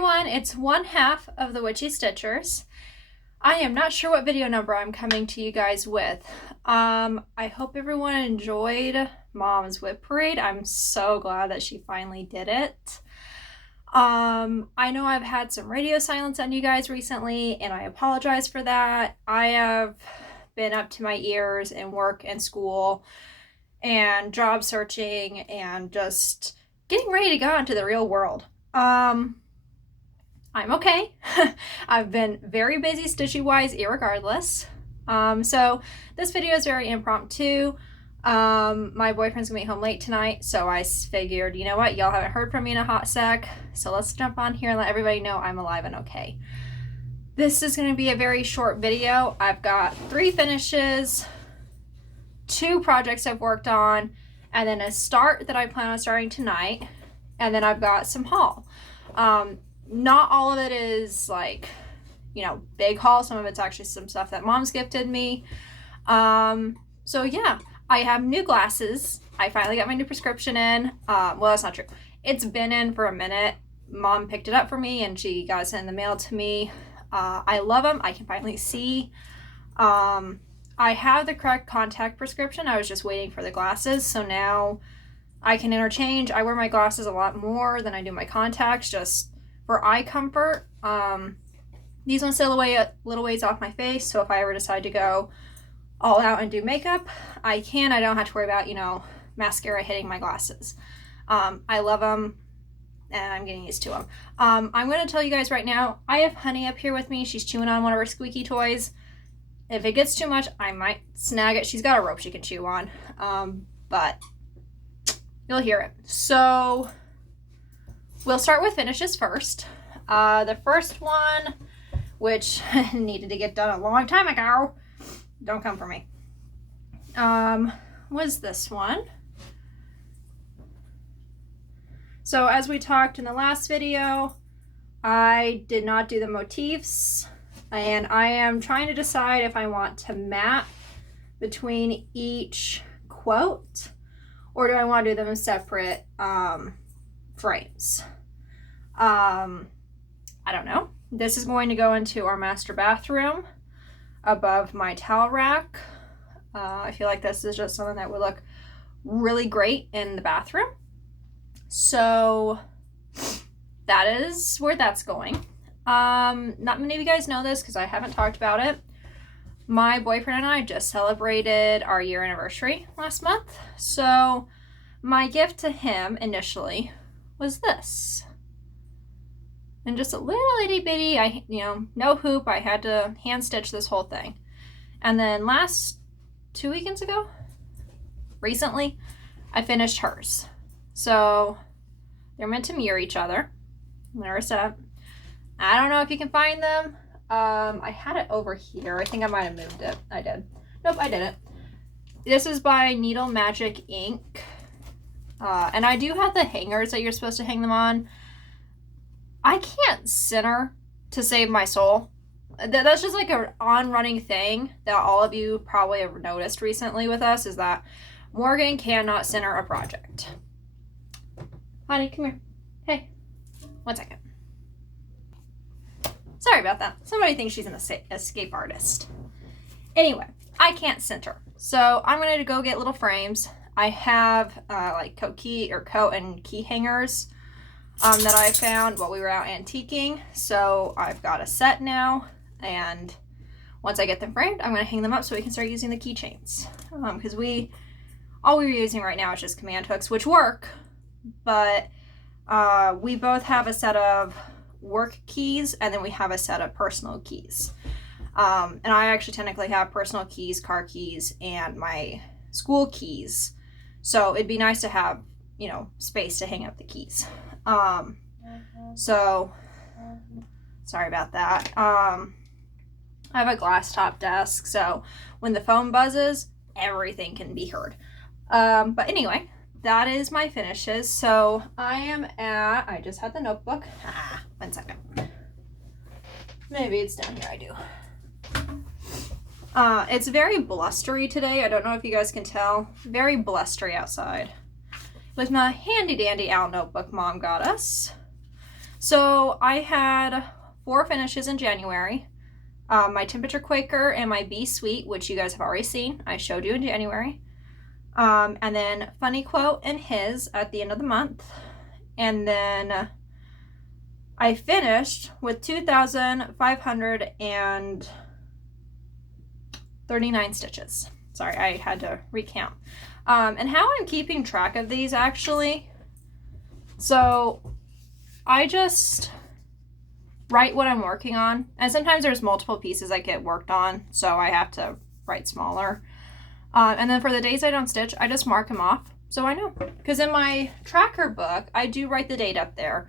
everyone, it's one half of the Witchy Stitchers. I am not sure what video number I'm coming to you guys with. I hope everyone enjoyed Mom's Whip Parade. I'm so glad that she finally did it. I know I've had some radio silence on you guys recently, and I apologize for that. I have been up to my ears in work and school and job searching and just getting ready to go into the real world. I'm okay. I've been very busy stitchy-wise irregardless. So this video is very impromptu. My boyfriend's gonna be home late tonight, so I figured, you know what, y'all haven't heard from me in a hot sec, so let's jump on here and let everybody know I'm alive and okay. This is gonna be a very short video. I've got 3 finishes, 2 projects I've worked on, and then a start that I plan on starting tonight, and then I've got some haul. Not all of it is like, you know, big haul. Some of it's actually some stuff that Mom's gifted me. So yeah, I have new glasses. I finally got my new prescription in. Well, that's not true. It's been in for a minute. Mom picked it up for me and she got it in the mail to me. I love them. I can finally see. I have the correct contact prescription. I was just waiting for the glasses. So now I can interchange. I wear my glasses a lot more than I do my contacts, just for eye comfort. These ones sit away a little ways off my face, so if I ever decide to go all out and do makeup, I can. I don't have to worry about, you know, mascara hitting my glasses. I love them, and I'm getting used to them. I'm going to tell you guys right now, I have Honey up here with me. She's chewing on one of her squeaky toys. If it gets too much, I might snag it. She's got a rope she can chew on, but you'll hear it. So we'll start with finishes first. The first one, which needed to get done a long time ago, don't come for me, was this one. So as we talked in the last video, I did not do the motifs, and I am trying to decide if I want to map between each quote or do I want to do them in separate frames. I don't know. This is going to go into our master bathroom above my towel rack. I feel like this is just something that would look really great in the bathroom. So that is where that's going. Not many of you guys know this because I haven't talked about it. My boyfriend and I just celebrated our year anniversary last month. So my gift to him initially was this. And just a little itty bitty, no hoop. I had to hand stitch this whole thing. And then 2 weekends ago, recently, I finished hers. So they're meant to mirror each other. They're a set. I don't know if you can find them. I had it over here. I think I might have moved it. I did. Nope, I didn't. This is by Needle Magic Ink. And I do have the hangers that you're supposed to hang them on. I can't center to save my soul. That's just like an on-running thing that all of you probably have noticed recently with us, is that Morgan cannot center a project. Honey, come here. Hey, 1 second. Sorry about that. Somebody thinks she's an escape artist. Anyway, I can't center. So I'm going to go get little frames. I have like coat and key hangers that I found while we were out antiquing. So I've got a set now, and once I get them framed, I'm going to hang them up so we can start using the keychains. Because all we're using right now is just command hooks, which work, but we both have a set of work keys, and then we have a set of personal keys. And I actually technically have personal keys, car keys, and my school keys. So it'd be nice to have, you know, space to hang up the keys. So sorry about that. I have a glass top desk, so when the phone buzzes, everything can be heard. But anyway, that is my finishes. So I just had the notebook. 1 second. Maybe it's down here. I do. It's very blustery today. I don't know if you guys can tell. Very blustery outside. With my handy dandy owl notebook Mom got us. So I had 4 finishes in January. My Temperature Quaker and my Be Sweet, which you guys have already seen. I showed you in January. And then Funny Quote and his at the end of the month. And then I finished with 2,539 stitches. Sorry, I had to recount. And how I'm keeping track of these actually. So I just write what I'm working on. And sometimes there's multiple pieces I get worked on, so I have to write smaller. And then for the days I don't stitch, I just mark them off so I know. Because in my tracker book, I do write the date up there.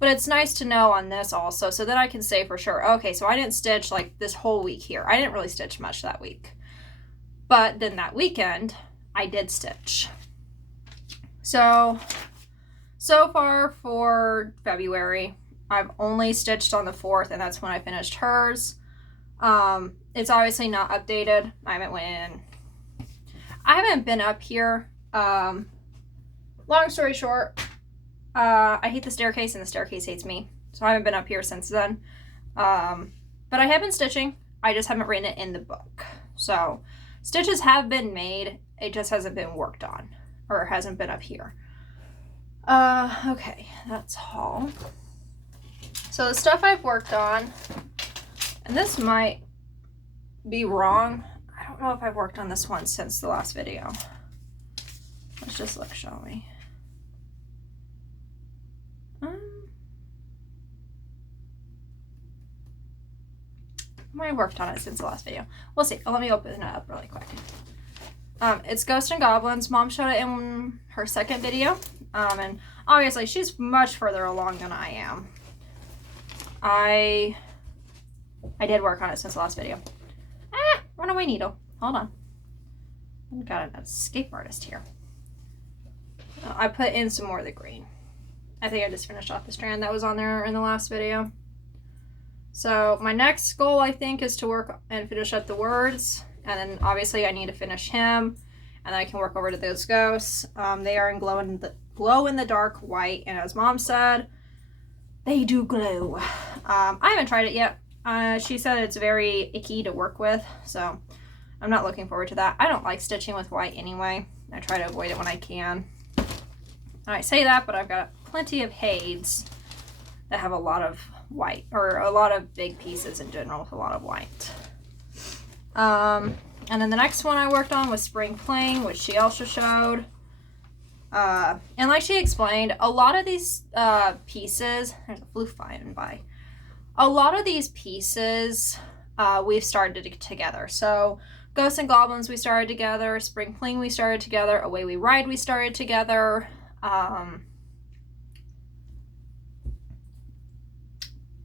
But it's nice to know on this also so that I can say for sure, okay, so I didn't stitch like this whole week here. I didn't really stitch much that week. But then that weekend, I did stitch. So far for February, I've only stitched on the 4th, and that's when I finished hers. It's obviously not updated. I haven't been up here. Long story short, I hate the staircase and the staircase hates me. So I haven't been up here since then. But I have been stitching. I just haven't written it in the book. So stitches have been made. It just hasn't been worked on, or hasn't been up here. Okay, that's all. So the stuff I've worked on, and this might be wrong. I don't know if I've worked on this one since the last video. Let's just look, shall we? I might have worked on it since the last video. We'll see. Let me open it up really quick. It's Ghosts and Goblins. Mom showed it in her second video. And obviously she's much further along than I am. I did work on it since the last video. Runaway needle. Hold on. I've got an escape artist here. I put in some more of the green. I think I just finished off the strand that was on there in the last video. So my next goal, I think, is to work and finish up the words. And then obviously I need to finish him. And then I can work over to those ghosts. They are in glow in the dark white. And as Mom said, they do glow. I haven't tried it yet. She said it's very icky to work with. So I'm not looking forward to that. I don't like stitching with white anyway. I try to avoid it when I can. I say that, but I've got plenty of Hades that have a lot of white, or a lot of big pieces in general with a lot of white. And then the next one I worked on was Spring Fling, which she also showed. And like she explained, a lot of these pieces, there's a flue flying by. A lot of these pieces we've started together. So Ghosts and Goblins we started together, Spring Fling we started together, Away We Ride we started together.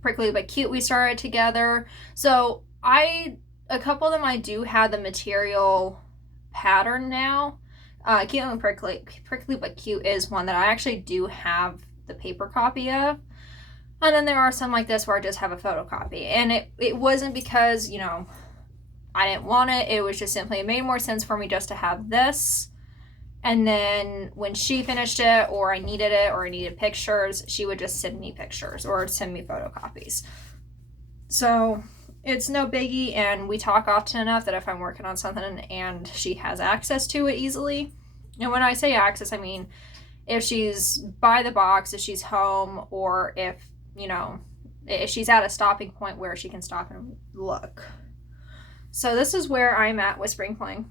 Prickly but Cute we started together. So a couple of them I do have the material pattern now. Cute and Prickly but Cute is one that I actually do have the paper copy of. And then there are some like this where I just have a photocopy. And it wasn't because, you know, I didn't want it. It was just simply, it made more sense for me just to have this. And then when she finished it, or I needed it, or I needed pictures, she would just send me pictures or send me photocopies. So it's no biggie, and we talk often enough that if I'm working on something and she has access to it easily, and when I say access, I mean if she's by the box, if she's home, or if, you know, if she's at a stopping point where she can stop and look. So this is where I'm at with Spring Fling.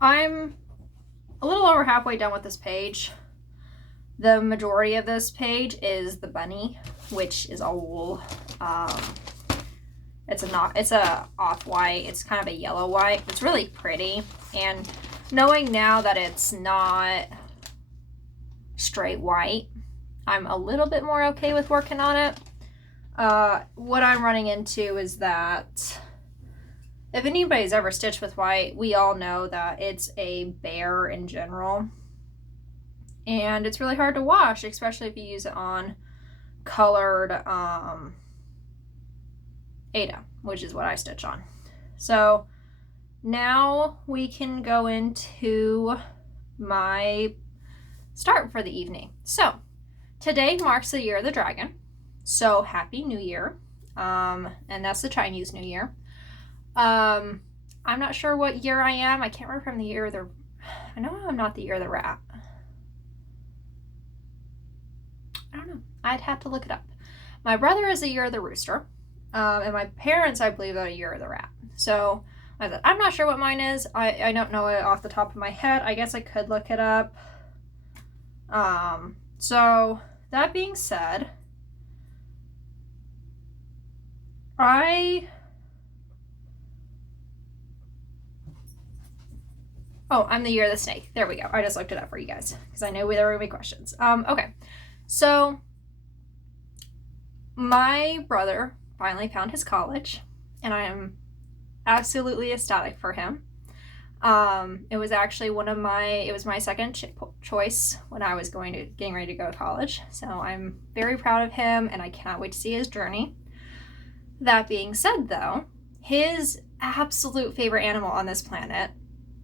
I'm a little over halfway done with this page. The majority of this page is the bunny, which is all, it's a off-white. It's kind of a yellow white. It's really pretty. And knowing now that it's not straight white, I'm a little bit more okay with working on it. What I'm running into is that if anybody's ever stitched with white, we all know that it's a bear in general. And it's really hard to wash, especially if you use it on colored Ada, which is what I stitch on. So now we can go into my start for the evening. So today marks the year of the dragon. So happy New Year. And that's the Chinese New Year. I'm not sure what year I am. I can't remember from the year of the... I know I'm not the year of the rat. I don't know. I'd have to look it up. My brother is the year of the rooster. And my parents, I believe, are a year of the rat. So I'm not sure what mine is. I don't know it off the top of my head. I guess I could look it up. So that being said, I'm the year of the snake. There we go. I just looked it up for you guys because I knew there were going to be questions. Okay. So my brother finally found his college, and I am absolutely ecstatic for him. It was actually it was my second choice when I was getting ready to go to college. So I'm very proud of him, and I cannot wait to see his journey. That being said, though, his absolute favorite animal on this planet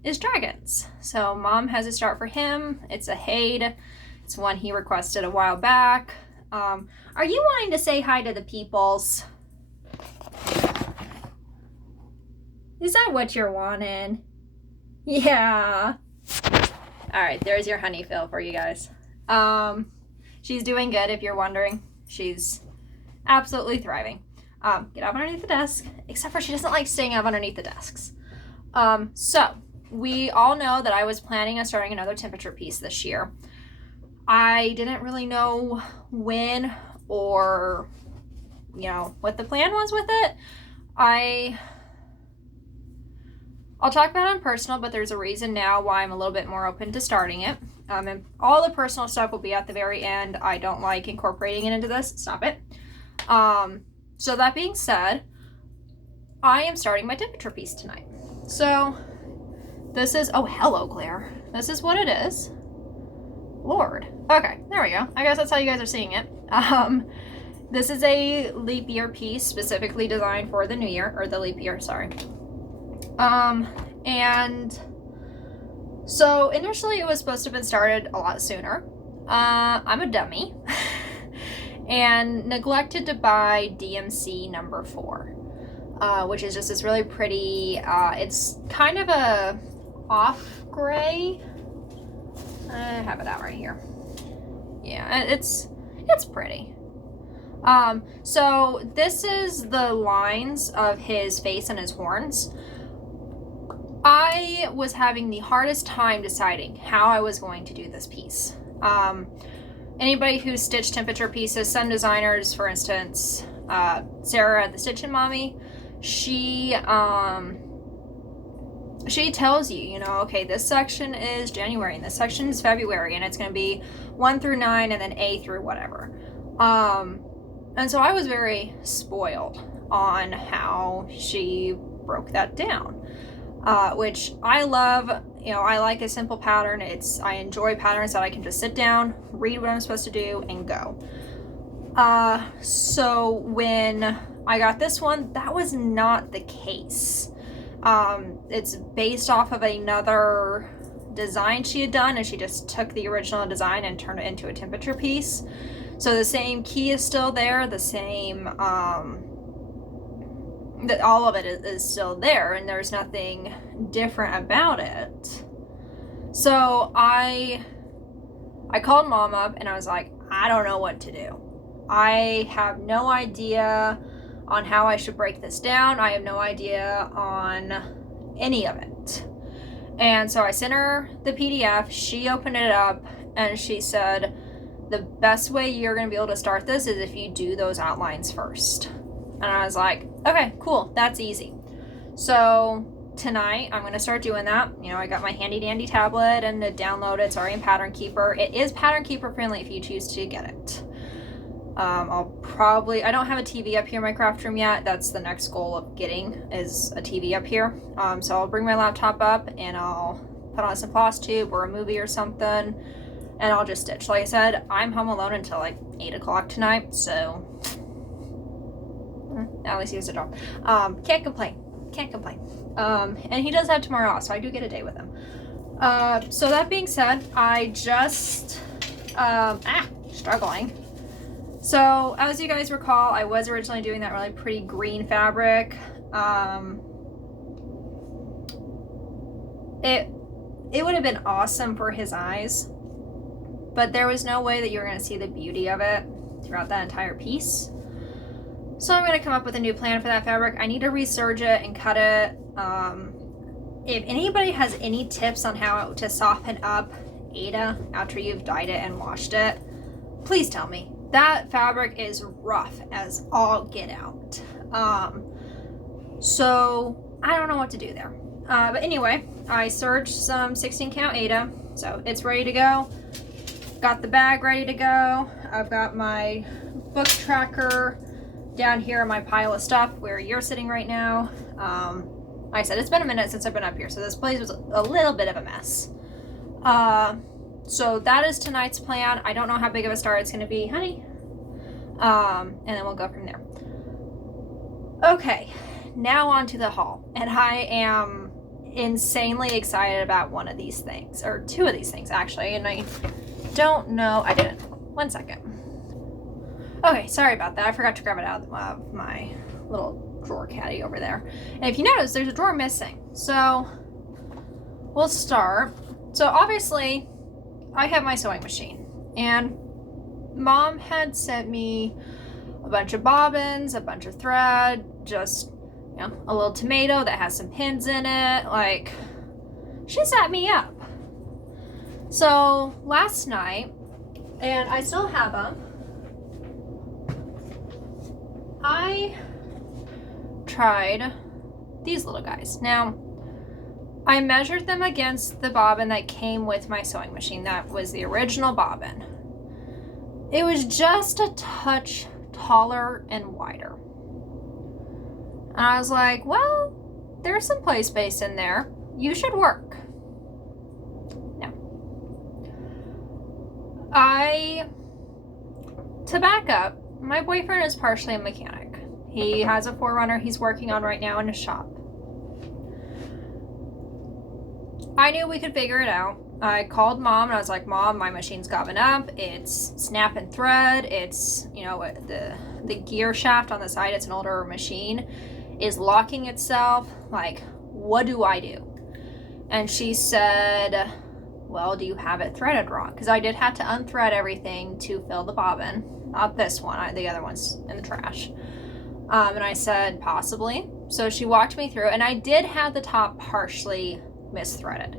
is dragons. So Mom has a start for him. It's a Hade. It's one he requested a while back. Are you wanting to say hi to the peoples? Is that what you're wanting? Yeah. All right, there's your honey fill for you guys. She's doing good, if you're wondering. She's absolutely thriving. Get up underneath the desk, except for she doesn't like staying up underneath the desks. So we all know that I was planning on starting another temperature piece this year. I didn't really know when or, what the plan was with it. I'll talk about it on personal, but there's a reason now why I'm a little bit more open to starting it. And all the personal stuff will be at the very end. I don't like incorporating it into this. Stop it. So that being said, I am starting my temperature piece tonight. So this is, oh, hello, Claire. This is what it is. Lord. Okay, there we go. I guess that's how you guys are seeing it. This is a leap year piece specifically designed for the new year, or the leap year, sorry. And so initially it was supposed to have been started a lot sooner. I'm a dummy and neglected to buy DMC number 4, which is just this really pretty, it's kind of a off gray. I have it out right here. Yeah, it's pretty. So this is the lines of his face and his horns. I was having the hardest time deciding how I was going to do this piece. Anybody who's stitched temperature pieces, some designers, for instance, Sarah, the Stitchin' Mommy, she tells you, okay, this section is January and this section is February, and it's going to be 1 through 9 and then A through whatever. And so I was very spoiled on how she broke that down. Which I love. I like a simple pattern. I enjoy patterns that I can just sit down, read what I'm supposed to do, and go. So when I got this one, that was not the case. It's based off of another design she had done, and she just took the original design and turned it into a temperature piece. So the same key is still there, the same, all of it is still there, and there's nothing different about it. So I called Mom up and I was like, I don't know what to do. I have no idea on how I should break this down. I have no idea on any of it. And so I sent her the PDF. She opened it up and she said, the best way you're going to be able to start this is if you do those outlines first. And I was like, okay, cool, that's easy. So tonight I'm going to start doing that. I got my handy dandy tablet and to download it. It's already in Pattern Keeper. It is Pattern Keeper friendly if you choose to get it. I don't have a TV up here in my craft room yet. That's the next goal of getting, is a TV up here. So I'll bring my laptop up and I'll put on some Flosstube or a movie or something, and I'll just stitch. Like I said, I'm home alone until like 8 o'clock tonight, so at least he has a job. Can't complain. And he does have tomorrow off, so I do get a day with him. So that being said, I just, struggling. So as you guys recall, I was originally doing that really pretty green fabric. It would have been awesome for his eyes, but there was no way that you were going to see the beauty of it throughout that entire piece. So I'm going to come up with a new plan for that fabric. I need to reserge it and cut it. If anybody has any tips on how to soften up Ada after you've dyed it and washed it, please tell me. That fabric is rough as all get out. So I don't know what to do there. But anyway, I serged some 16 count Ada, so it's ready to go. Got the bag ready to go. I've got my book tracker down here in my pile of stuff where you're sitting right now. Like I said, it's been a minute since I've been up here, so this place was a little bit of a mess. So that is tonight's plan. I don't know how big of a start it's going to be, honey. And then we'll go from there. Okay, now on to the haul. And I am insanely excited about one of these things, or two of these things actually, and I don't know, I didn't. One second. Okay, sorry about that. I forgot to grab it out of my little drawer caddy over there. And if you notice, there's a drawer missing. So we'll start. So obviously, I have my sewing machine, and Mom had sent me a bunch of bobbins, a bunch of thread, just, you know, a little tomato that has some pins in it. Like, she set me up. So last night, and I still have them, I tried these little guys. Now, I measured them against the bobbin that came with my sewing machine. That was the original bobbin. It was just a touch taller and wider. And I was like, well, there's some play space in there. You should work. Now, to back up, my boyfriend is partially a mechanic. He has a 4Runner he's working on right now in his shop. I knew we could figure it out. I called Mom and I was like, Mom, my machine's gobbing up. It's snap and thread. It's, you know, the gear shaft on the side, it's an older machine, is locking itself. Like, what do I do? And she said, well, do you have it threaded wrong? Because I did have to unthread everything to fill the bobbin. Not this one, the other one's in the trash. And I said, possibly. So she walked me through, and I did have the top partially misthreaded.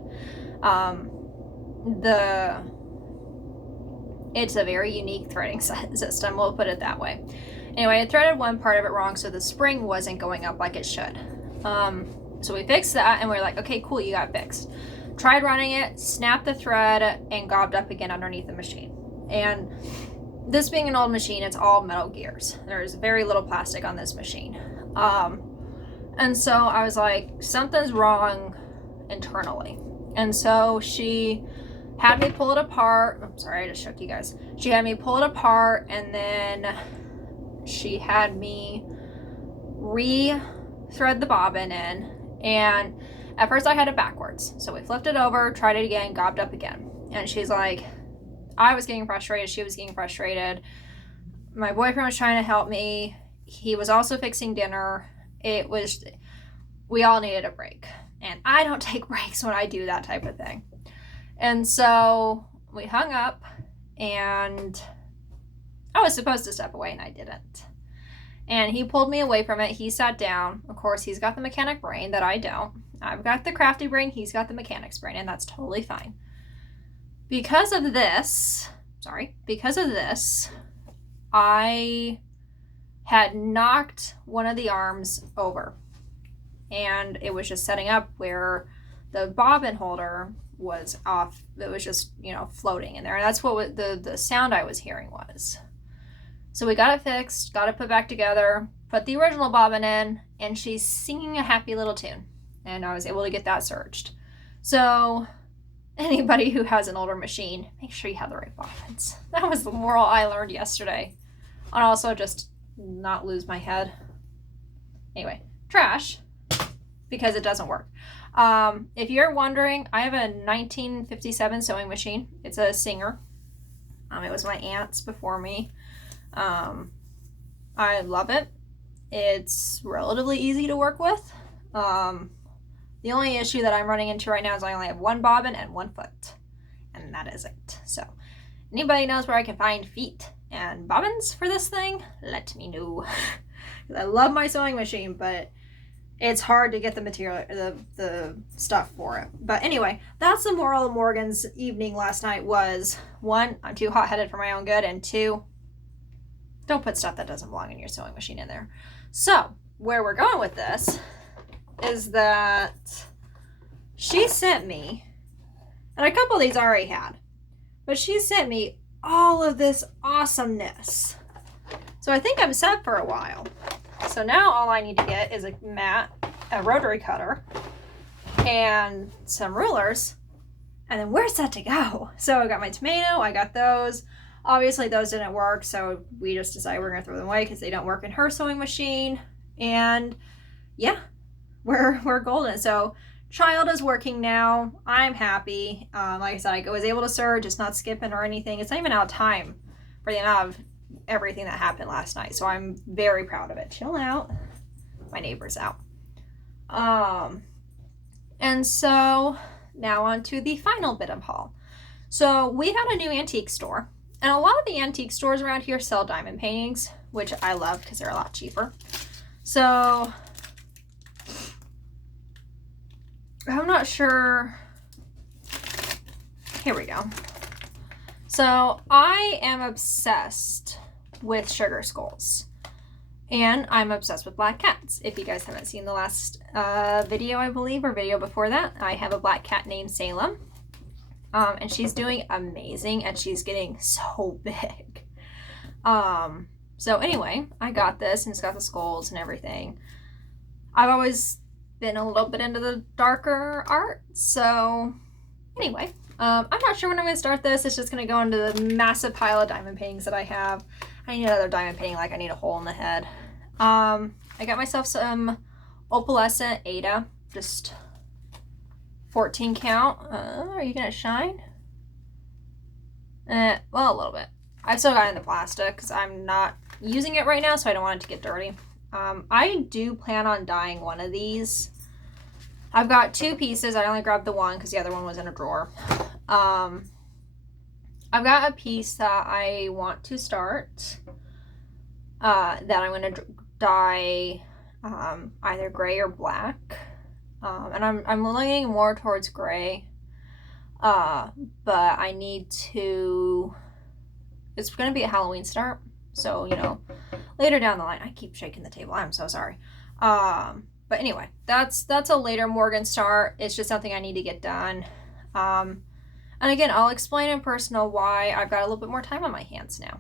It's a very unique threading system, we'll put it that way. Anyway, I threaded one part of it wrong, so the spring wasn't going up like it should. So we fixed that, and we were like, okay, cool, you got it fixed. Tried running it, snapped the thread, and gobbed up again underneath the machine. And this being an old machine, it's all metal gears. There's very little plastic on this machine. And so I was like, something's wrong internally. And so she had me pull it apart. I'm sorry, I just shook you guys. She had me pull it apart, and then she had me re-thread the bobbin in. And at first I had it backwards. So we flipped it over, tried it again, gobbed up again. And she's like, I was getting frustrated. She was getting frustrated. My boyfriend was trying to help me. He was also fixing dinner. We all needed a break. And I don't take breaks when I do that type of thing. And so we hung up, and I was supposed to step away, and I didn't. And he pulled me away from it. He sat down. Of course, he's got the mechanic brain that I don't. I've got the crafty brain. He's got the mechanic's brain, and that's totally fine. Because of this, I had knocked one of the arms over, and it was just setting up where the bobbin holder was off. It was just, you know, floating in there. And that's what the sound I was hearing was. So we got it fixed, got it put back together, put the original bobbin in, and she's singing a happy little tune. And I was able to get that serged. So anybody who has an older machine, make sure you have the right bobbins. That was the moral I learned yesterday. And also just not lose my head. Anyway, trash, because it doesn't work. If you're wondering, I have a 1957 sewing machine. It's a Singer. It was my aunt's before me. I love it. It's relatively easy to work with. The only issue that I'm running into right now is I only have one bobbin and one foot. And that is it. So, anybody knows where I can find feet and bobbins for this thing, let me know. I love my sewing machine, but it's hard to get the material, the stuff for it. But anyway, that's the moral of Morgan's evening last night was, 1, I'm too hot-headed for my own good, and 2, don't put stuff that doesn't belong in your sewing machine in there. So, where we're going with this is that she sent me, and a couple of these I already had, but she sent me all of this awesomeness. So I think I'm set for a while. So now all I need to get is a mat, a rotary cutter, and some rulers, and then we're set to go. So I got my tomato, I got those. Obviously those didn't work, so we just decided we're gonna throw them away because they don't work in her sewing machine. And yeah, we're golden. So child is working now. I'm happy. Like I said, I was able to serve, just not skipping or anything. It's not even out of time for the amount of everything that happened last night. So I'm very proud of it. Chill out. My neighbor's out. And so now on to the final bit of haul. So we found a new antique store. And a lot of the antique stores around here sell diamond paintings, which I love because they're a lot cheaper. So I'm not sure. Here we go. So I am obsessed with sugar skulls. And I'm obsessed with black cats. If you guys haven't seen the last video, I believe, or video before that, I have a black cat named Salem. And she's doing amazing, and she's getting so big. So anyway, I got this, and it's got the skulls and everything. I've always been a little bit into the darker art, so anyway, I'm not sure when I'm going to start this. It's just going to go into the massive pile of diamond paintings that I have. I need another diamond painting, like I need a hole in the head. I got myself some opalescent Ada, just 14 count. Are you gonna shine? Well, a little bit. I've still got it in the plastic because I'm not using it right now, so I don't want it to get dirty. I do plan on dyeing one of these. I've got 2 pieces. I only grabbed the one because the other one was in a drawer. I've got a piece that I want to start that I'm going to dye either gray or black. And I'm leaning more towards gray, but I need to, it's going to be a Halloween start, so, you know, later down the line. I keep shaking the table, I'm so sorry. But anyway, that's a later Morgan start. It's just something I need to get done. And again, I'll explain in personal why I've got a little bit more time on my hands now.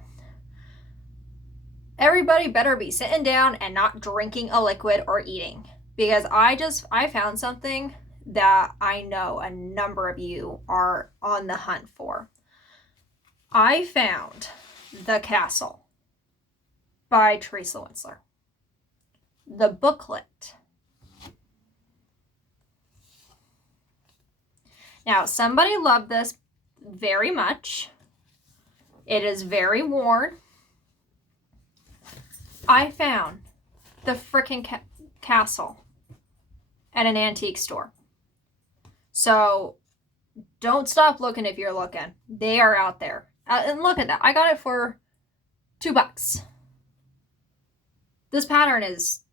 Everybody better be sitting down and not drinking a liquid or eating. Because I found something that I know a number of you are on the hunt for. I found The Castle by Teresa Winsler. The booklet. Now, somebody loved this very much. It is very worn. I found the frickin' castle at an antique store. So don't stop looking if you're looking. They are out there. And look at that. I got it for $2. This pattern is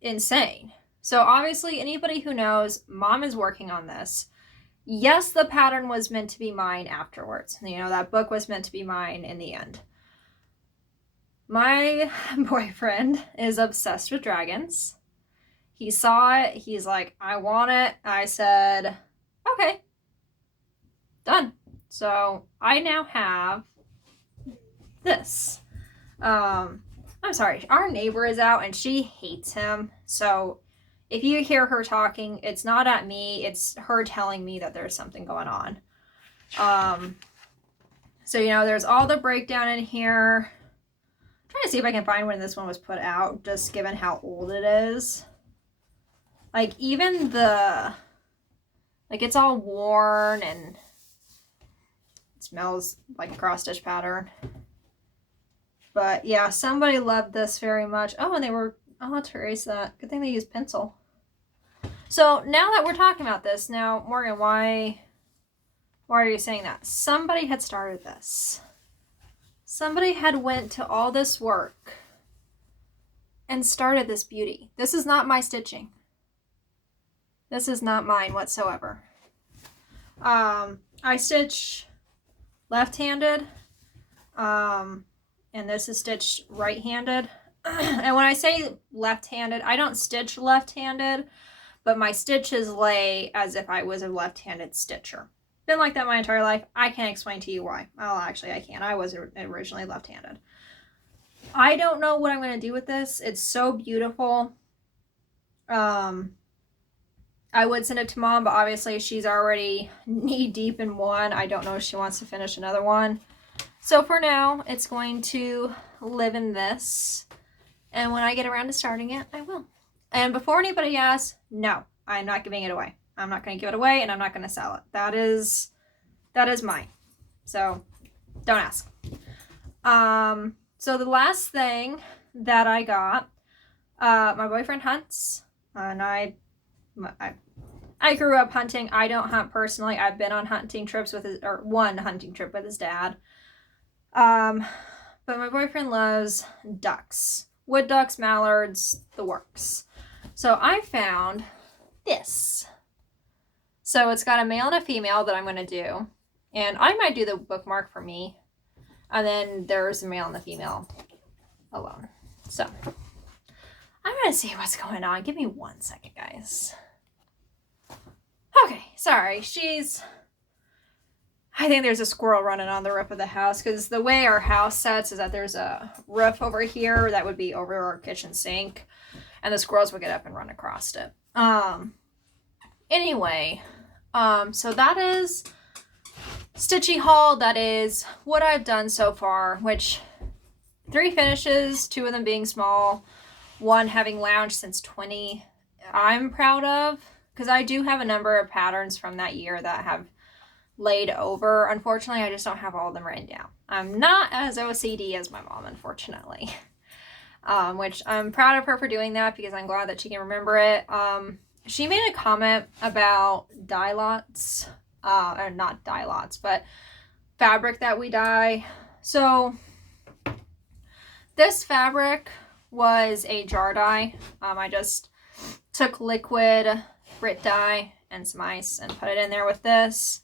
insane. So obviously anybody who knows, Mom is working on this. Yes, the pattern was meant to be mine afterwards. You know, that book was meant to be mine in the end. My boyfriend is obsessed with dragons. He saw it. He's like, I want it. I said, okay, done. So I now have this. I'm sorry. Our neighbor is out and she hates him. So if you hear her talking, it's not at me. It's her telling me that there's something going on. So, you know, there's all the breakdown in here. I'm trying to see if I can find when this one was put out, just given how old it is. Like, even the Like, it's all worn and it smells like a cross stitch pattern. But yeah, somebody loved this very much. Oh, and they were, I'll have to erase that. Good thing they used pencil. So now that we're talking about this, now Morgan, why are you saying that? Somebody had started this. Somebody had went to all this work and started this beauty. This is not my stitching. This is not mine whatsoever. I stitch left-handed, and this is stitched right-handed. And when I say left-handed, I don't stitch left-handed, but my stitches lay as if I was a left-handed stitcher. Been like that my entire life. I can't explain to you why. Well, actually, I can. I was originally left-handed. I don't know what I'm going to do with this. It's so beautiful. I would send it to Mom, but obviously she's already knee-deep in one. I don't know if she wants to finish another one. So for now, it's going to live in this. And when I get around to starting it, I will. And before anybody asks, no, I'm not giving it away. I'm not going to give it away, and I'm not going to sell it. That is mine. So don't ask. So the last thing that I got, my boyfriend hunts, and I grew up hunting. I don't hunt personally. I've been on hunting trips with his, or one hunting trip with his dad. But my boyfriend loves ducks. Wood ducks, mallards, the works. So I found this. So it's got a male and a female that I'm going to do. And I might do the bookmark for me. And then there's the male and the female alone. So I'm going to see what's going on. Give me 1 second, guys. Okay, sorry. I think there's a squirrel running on the roof of the house, because the way our house sets is that there's a roof over here that would be over our kitchen sink, and the squirrels would get up and run across it. Anyway, so that is Stitchy haul. That is what I've done so far, which 3 finishes, 2 of them being small, 1 having lounged since 20. I'm proud of, because I do have a number of patterns from that year that have laid over. Unfortunately, I just don't have all of them written down. I'm not as OCD as my mom, unfortunately. Which I'm proud of her for doing that, because I'm glad that she can remember it. She made a comment about dye lots, or not dye lots, but fabric that we dye. So this fabric was a jar dye. I just took liquid grit dye and some ice and put it in there with this,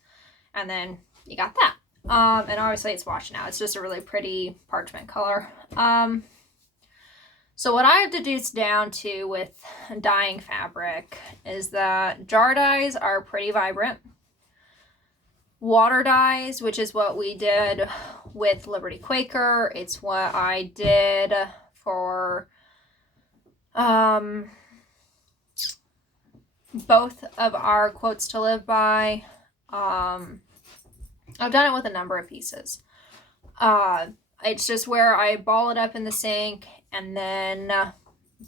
and then you got that. And obviously it's washing out. It's just a really pretty parchment color. So what I have deduced down to with dyeing fabric is that jar dyes are pretty vibrant. Water dyes, which is what we did with Liberty Quaker. It's what I did for both of our quotes to live by. I've done it with a number of pieces. It's just where I ball it up in the sink and then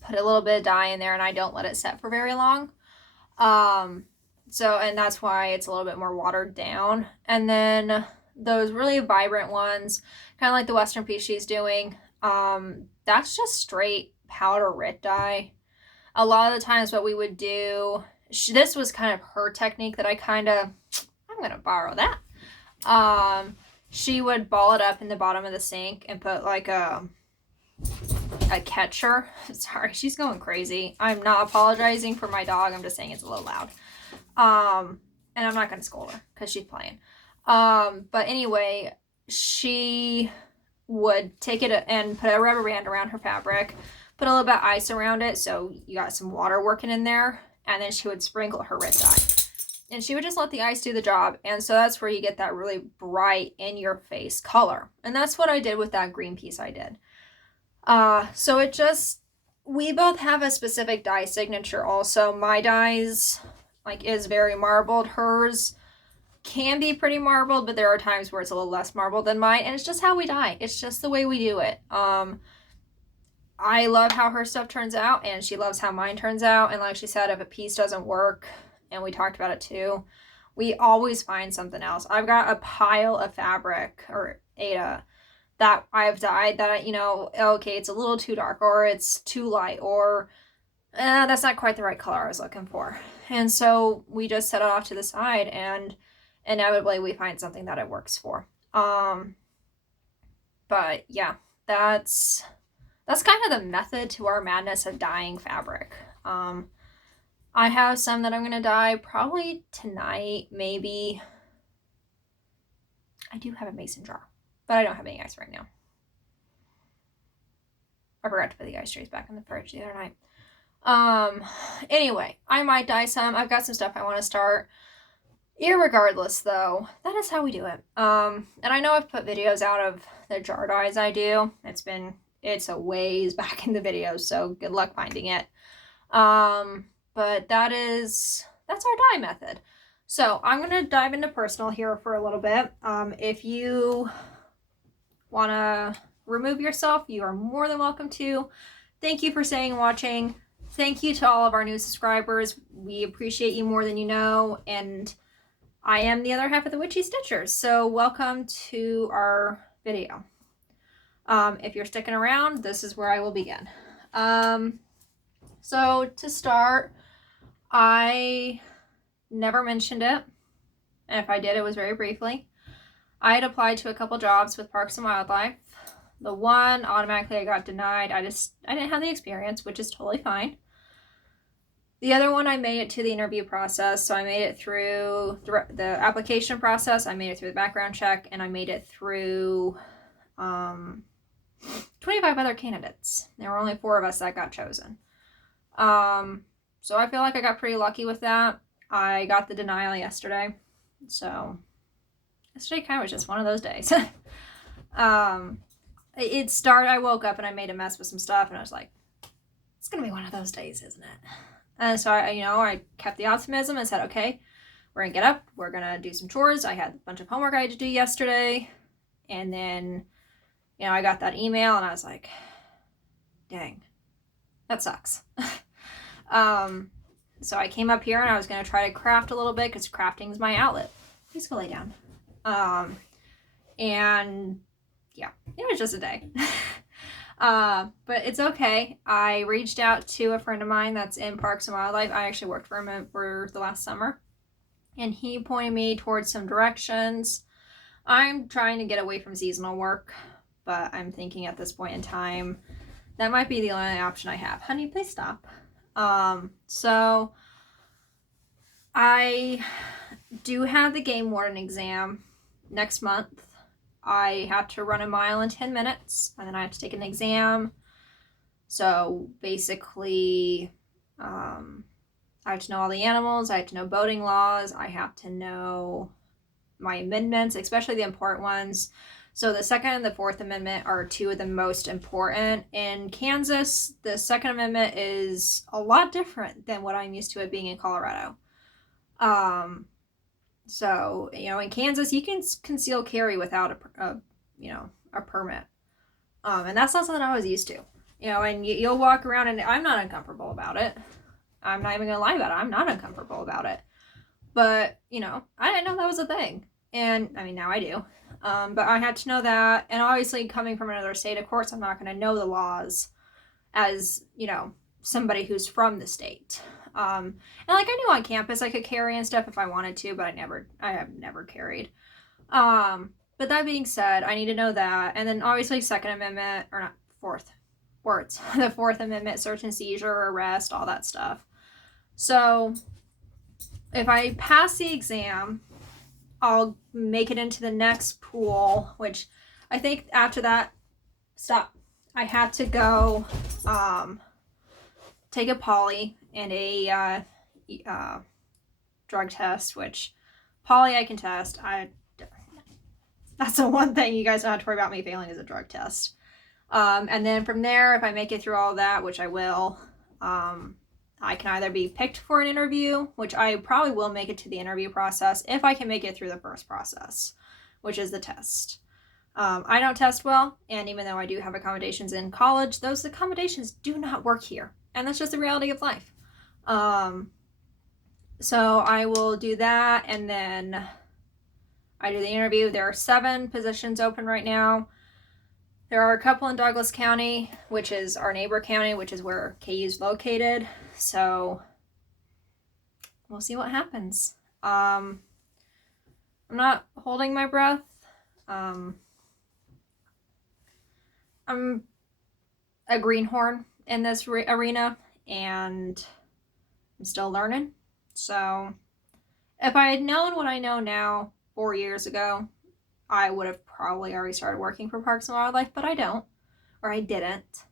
put a little bit of dye in there, and I don't let it set for very long. And that's why it's a little bit more watered down. And then those really vibrant ones, kind of like the Western piece she's doing, that's just straight powder Rit dye. A lot of the times what we would do, this was kind of her technique that I'm going to borrow that. She would ball it up in the bottom of the sink and put like a catcher. Sorry, she's going crazy. I'm not apologizing for my dog. I'm just saying it's a little loud. And I'm not going to scold her because she's playing. But anyway, she would take it and put a rubber band around her fabric, put a little bit of ice around it so you got some water working in there, and then she would sprinkle her red dye. And she would just let the ice do the job. And so that's where you get that really bright, in-your-face color. And that's what I did with that green piece I did. So it just, we both have a specific dye signature also. My dyes, is very marbled. Hers can be pretty marbled, but there are times where it's a little less marbled than mine. And it's just how we dye. It's just the way we do it. I love how her stuff turns out, and she loves how mine turns out. And like she said, if a piece doesn't work, and we talked about it too, we always find something else. I've got a pile of fabric or Ada that I've dyed that, you know, okay, it's a little too dark or it's too light or that's not quite the right color I was looking for. And so we just set it off to the side and inevitably we find something that it works for. But yeah, that's kind of the method to our madness of dyeing fabric. I have some that I'm going to dye probably tonight, maybe. I do have a mason jar, but I don't have any ice right now. I forgot to put the ice trays back in the fridge the other night. Anyway, I might dye some. I've got some stuff I want to start. Irregardless, though, that is how we do it. And I know I've put videos out of the jar dyes I do. It's a ways back in the videos, so good luck finding it. But that's our dye method. So I'm going to dive into personal here for a little bit. If you want to remove yourself, you are more than welcome to. Thank you for staying and watching. Thank you to all of our new subscribers. We appreciate you more than you know. And I am the other half of the Witchy Stitchers. So welcome to our video. If you're sticking around, this is where I will begin. So to start, I never mentioned it, and if I did, it was very briefly. I had applied to a couple jobs with Parks and Wildlife. The one, automatically I got denied. I didn't have the experience, which is totally fine. The other one, I made it to the interview process, so I made it through the application process, I made it through the background check, and I made it through 25 other candidates. There were only 4 of us that got chosen. So I feel like I got pretty lucky with that. I got the denial yesterday. So yesterday kind of was just one of those days. I woke up and I made a mess with some stuff and I was like, it's going to be one of those days, isn't it? And so I kept the optimism and said, okay, we're going to get up. We're going to do some chores. I had a bunch of homework I had to do yesterday. And then, I got that email and I was like, dang, that sucks. So I came up here and I was going to try to craft a little bit because crafting is my outlet. Please go lay down. And yeah, it was just a day. But it's okay. I reached out to a friend of mine that's in Parks and Wildlife. I actually worked for him for the last summer. And he pointed me towards some directions. I'm trying to get away from seasonal work, but I'm thinking at this point in time, that might be the only option I have. Honey, please stop. So I do have the game warden exam next month. I have to run a mile in 10 minutes and then I have to take an exam. So basically, I have to know all the animals. I have to know boating laws. I have to know my amendments, especially the important ones. So the Second and the Fourth Amendment are 2 of the most important. In Kansas, the Second Amendment is a lot different than what I'm used to it being in Colorado. So, in Kansas, you can conceal carry without a permit. And that's not something I was used to. And you'll walk around and I'm not uncomfortable about it. I'm not even going to lie about it. I'm not uncomfortable about it. But, I didn't know that was a thing. And, now I do. But I had to know that. And obviously, coming from another state, of course, I'm not going to know the laws as, somebody who's from the state. And I knew on campus I could carry and stuff if I wanted to, but I have never carried. But that being said, I need to know that. And then obviously Second Amendment, or not, the Fourth Amendment, search and seizure, arrest, all that stuff. So if I pass the exam, I'll make it into the next pool, which I think after that, I have to go take a poly and a drug test, which poly I can test. That's the one thing you guys don't have to worry about me failing is a drug test. And then from there, if I make it through all that, which I will, I can either be picked for an interview, which I probably will make it to the interview process if I can make it through the first process, which is the test. I don't test well, and even though I do have accommodations in college, those accommodations do not work here. And that's just the reality of life. So I will do that, and then I do the interview. There are 7 positions open right now. There are a couple in Douglas County, which is our neighbor county, which is where KU is located. So we'll see what happens. I'm not holding my breath. I'm a greenhorn in this arena, and I'm still learning. So if I had known what I know now 4 years ago, I would have probably already started working for Parks and Wildlife, but I don't, or I didn't.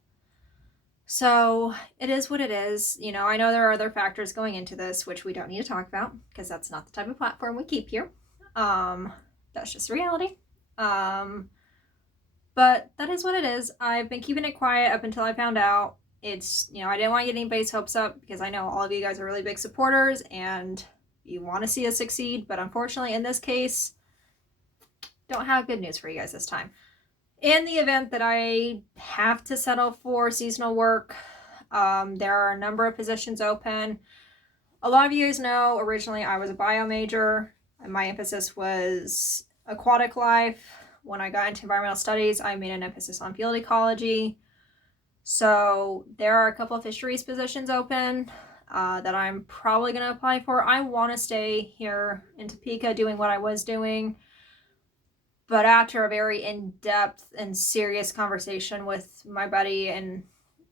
So it is what it is. You know, I know there are other factors going into this, which we don't need to talk about because that's not the type of platform we keep here. That's just reality. But that is what it is. I've been keeping it quiet up until I found out. It's, you know, I didn't want to get anybody's hopes up because I know all of you guys are really big supporters and you want to see us succeed. But unfortunately, in this case, don't have good news for you guys this time. In the event that I have to settle for seasonal work, there are a number of positions open. A lot of you guys know originally I was a bio major and my emphasis was aquatic life. When I got into environmental studies, I made an emphasis on field ecology. So there are a couple of fisheries positions open that I'm probably going to apply for. I want to stay here in Topeka doing what I was doing. But after a very in-depth and serious conversation with my buddy and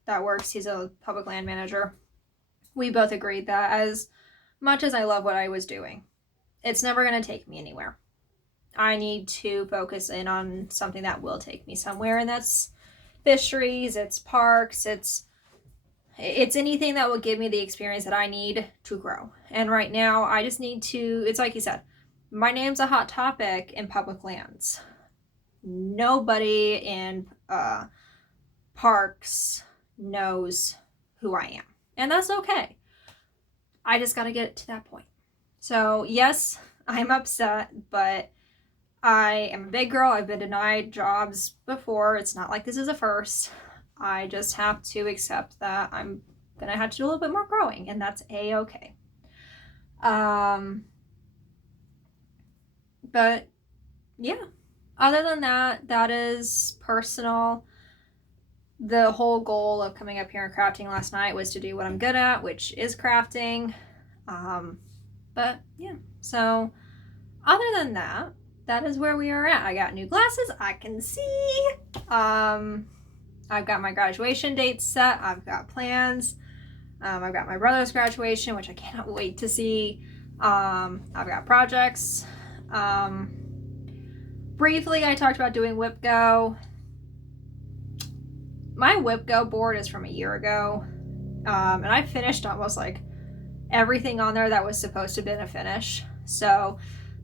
that works, he's a public land manager, we both agreed that as much as I love what I was doing, it's never going to take me anywhere. I need to focus in on something that will take me somewhere, and that's fisheries, it's parks, it's anything that will give me the experience that I need to grow. And right now, I just need to, it's like you said, my name's a hot topic in public lands. Nobody in parks knows who I am. And that's okay. I just got to get to that point. So yes, I'm upset, but I am a big girl. I've been denied jobs before. It's not like this is a first. I just have to accept that I'm going to have to do a little bit more growing, and that's a-okay. But yeah, other than that, that is personal. The whole goal of coming up here and crafting last night was to do what I'm good at, which is crafting. But yeah, so other than that, that is where we are at. I got new glasses, I can see. I've got my graduation date set. I've got plans. I've got my brother's graduation, which I cannot wait to see. I've got projects. Briefly, I talked about doing WhipGo. My WhipGo board is from a year ago, and I finished almost like everything on there that was supposed to have been a finish. So,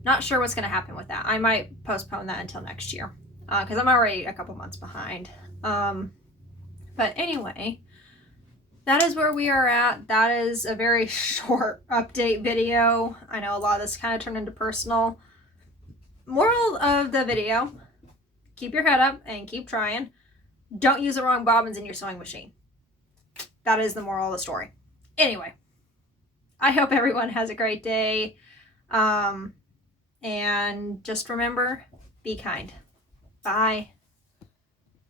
not sure what's going to happen with that. I might postpone that until next year because I'm already a couple months behind. But anyway, that is where we are at. That is a very short update video. I know a lot of this kind of turned into personal. Moral of the video, keep your head up and keep trying. Don't use the wrong bobbins in your sewing machine. That is the moral of the story. Anyway, I hope everyone has a great day. And just remember, be kind. Bye.